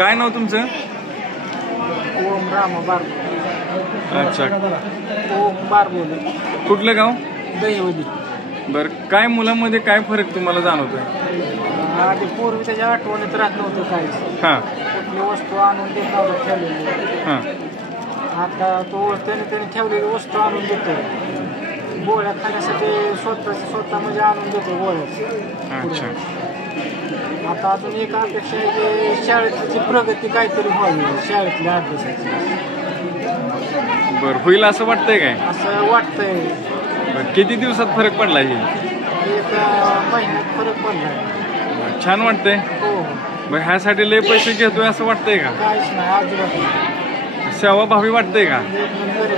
काय नाव तुमचं? ओम राम बार. अच्छा. ओम बारबोले. कुठलं गाव? दहिवली. बर, काय मुलांमध्ये काय फरक तुम्हाला जाणवतोय? आधी पूर्वी त्याच्या आठवणीत राहत नव्हतं काहीच. हा कुठली वस्तू आणून देत नव्हतं ठेवलेली. हा. आता तो त्याने ठेवलेली वस्तू आणून देतो. गोळ्या खाण्यासाठी स्वतः म्हणजे आणून देतो गोळ्या. अच्छा. आता अजून एक अपेक्षा आहे की शाळेची प्रगती काहीतरी व्हावी शाळेतल्या अभ्यासाची. बर, होईल असं वाटतंय काय? असं वाटतंय. किती दिवसात फरक पडला? ही एक महिन्यात फरक पडला. छान वाटतंय. हो. मग ह्यासाठी लय पैसे घेतोय असं वाटतंय का? काहीच नाही, अजिबात. सेवाभावी वाटतंय का? एक नंबर.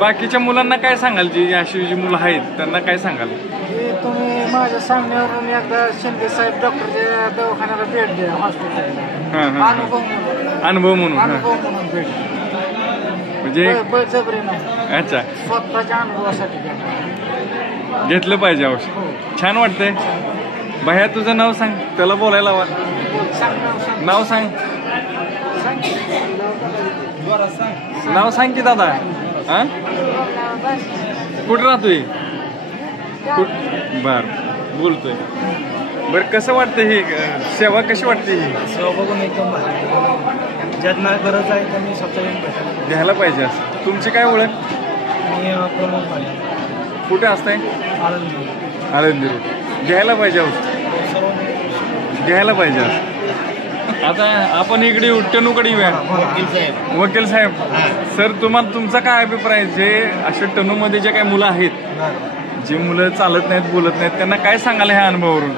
बाकीच्या मुलांना काय सांगाल? जी अशी जी मुलं आहेत त्यांना काय सांगाल? हे तुम्ही माझ्या सांगण्यावरून एकदा शिंदे साहेब डॉक्टरच्या दवाखान्याला भेट द्या हॉस्पिटलला. अनुभव म्हणून भेट म्हणजे बळजबरी नाही. अच्छा, स्वतःच्या अनुभवासाठी घेतलं पाहिजे औषध. छान वाटतंय. भैया तुझं नाव सांग, त्याला बोलायला हवा. नाव सांग. नाव सांग की दादा. हा, कुठं राहतोय? बर, बोलतोय. बर, कसं वाटतं ही सेवा? कशी वाटते ही सेवा? बघून एकदम ज्यांना गरज आहे त्यांनी स्वतः घ्यायला पाहिजे. असं तुमची काय ओळख? मी प्रमोद पाटील. कुठे असताय? आळंदी. आळंदी रोड. घ्यायला पाहिजे औषध, घ्यायला पाहिजे. आता आपण इकडे टनूकडे येऊया. वकील साहेब, सर तुम्हाला तुमचा काय अभिप्राय? जे अशा टनूमध्ये जे काही मुलं आहेत, जी मुलं चालत नाहीत, बोलत नाहीत, त्यांना काय सांगाल ह्या अनुभवावरून?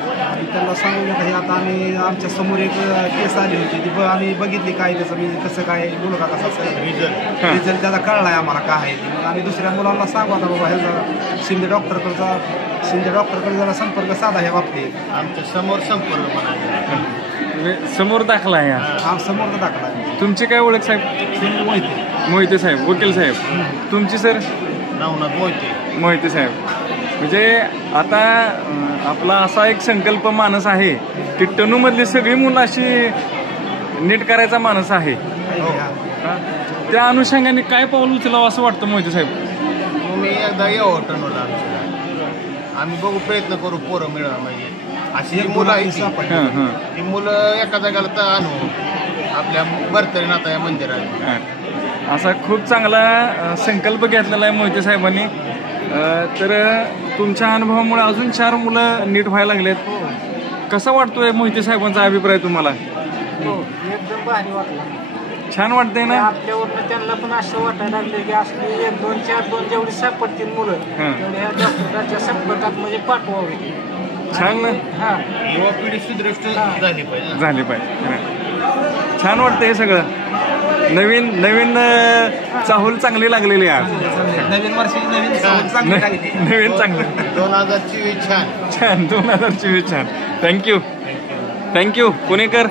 त्यांना सांगून काही आता आम्ही आमच्या समोर एक केस आली होती, ती आम्ही बघितली काय त्याचं म्हणजे कसं काय मुलगा कसा रिझल्ट त्याचा कळलाय आम्हाला काय आहे. मग आम्ही दुसऱ्या मुलांना सांगू आता बाबा ह्याचा शिंदे डॉक्टरकडे जरा संपर्क साधा ह्या बाबतीत. आमच्या समोर संपर्क समोर दाखला आहे. हा, समोर दाखला. तुमची काय ओळख साहेब? मोहिते साहेब. वकील साहेब तुमची? सर नवनाथ मोहिते साहेब. म्हणजे आता आपला असा एक संकल्प मानस आहे की टनूमधली सगळी मुलं अशी नीट करायचा मानस आहे. त्या अनुषंगाने काय पाऊल उचलावं असं वाटतं मोहिते साहेब? मी एकदा यावं टनूला. आम्ही बघू, प्रयत्न करू पोरं मिळवा. म्हणजे अशी मुलं आहेत ती मुलं एका जागाला तर आणू आपल्या भरतरीनाथ या मंदिरात. असा खूप चांगला संकल्प घेतलेला आहे मोहिते साहेबांनी. तर तुमच्या अनुभवामुळे अजून 4 मुलं नीट व्हायला लागलेत. कसा वाटतोय मोहिते साहेबांचा अभिप्राय तुम्हाला? एकदम भारी वाटला. छान वाटतंय ना? आपल्यावरनं त्यांना पण असं वाटायला लागलं की असली 1 2 4 2 जेवढी सापडतील मुलं तेवढ्या डॉक्टरांच्या संपर्कात म्हणजे पाठवावी. छान ना? युवा पिढी सुदृष्ट झाली पाहिजे. छान वाटतं हे सगळं. नवीन चाहूल चांगली लागलेली आहे. नवीन वर्षी नवीन चांगलं. 2024 छान. 2024 छान. थँक्यू पुणेकर.